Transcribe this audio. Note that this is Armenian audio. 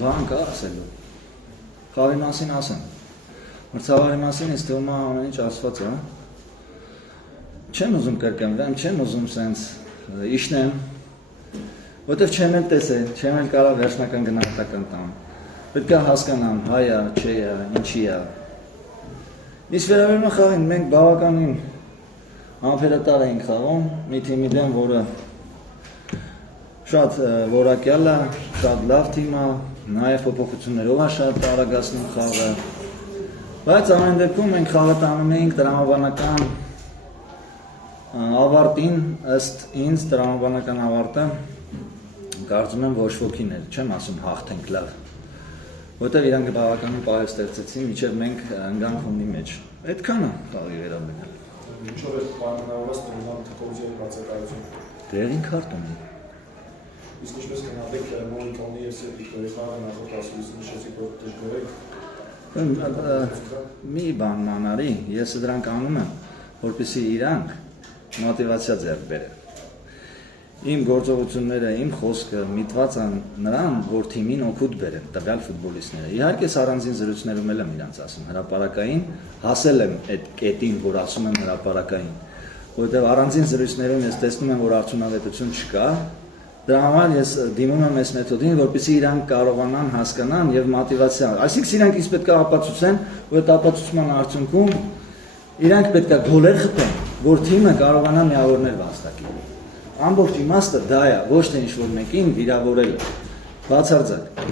բան կա ասելու։ Խաղի մասին ասեմ։ Մրցավարի մասին ինձ թվում է ամեն ինչ ասված է։ Չեմ ուզում կրկնվեմ, չեմ ուզում սենց իշնեմ, որտեվ չեմ էլ տեսել, չեմ էլ կարող վերջնական գնահատական տամ։ Պետք է հասկանամ, հայ է, չէ է, ինչի է։ Իսկ վերաբերում է խաղին, մենք բավականին անհերատար էինք խաղում, մի թիմի դեմ, որը շատ որակյալ է, շատ լավ թիմ է, նաև փոփոխություններով է շատ արագացնում խաղը։ Բայց ամեն դեպքում մենք խաղը տանում էինք տրամաբանական ավարտին, ըստ ինձ տրամաբանական ավարտը կարծում եմ ոչ ոքին էր, չեմ ասում հաղթենք լավ, որտեղ իրանք բավականին պահեր ստեղծեցին, մինչև մենք ընկանք խումբի մեջ։ Այդքանը խաղի վերաբերյալ։ Ինչով է պայմանավորված տրամաբան թքոզի բացակայություն։ Դերին քարտ ունի։ Իսկ ինչպես գնահատեք Մոնիկոնի եւ Սերիկոյի խաղը նախորդ ասուլիս նշեցիք, որ դժգոհ եք։ Մի բան մանարի, ես դրանք անում եմ, որպեսզի իրանք մոտիվացիա ձեռք բերեն։ Իմ գործողությունները, իմ խոսքը միտված են նրան, որ թիմին օգուտ բերեն, տվյալ ֆուտբոլիստները։ Իհարկե առանձին զրույցներում եմ իրանց ասում, հրապարակային հասել եմ այդ կետին, որ ասում եմ հրապարակային, որովհետև առանձին զրույցներում ես տեսնում եմ, որ արդյունավետություն չկա, դրա համար ես դիմում եմ այս մեթոդին, որպեսզի իրանք կարողանան հասկանան եւ մոտիվացիա։ Այսինքն իրանք ինձ պետք է ապացուցեն, որ այդ ապացուցման արդյունքում իրանք պետք է գոլեր խփեն, որ թիմը կարողանա միավորներ վաստակի։ Ամբողջ իմաստը դա է, ոչ թե ինչ-որ մեկին վիրավորելը, բացարձակ։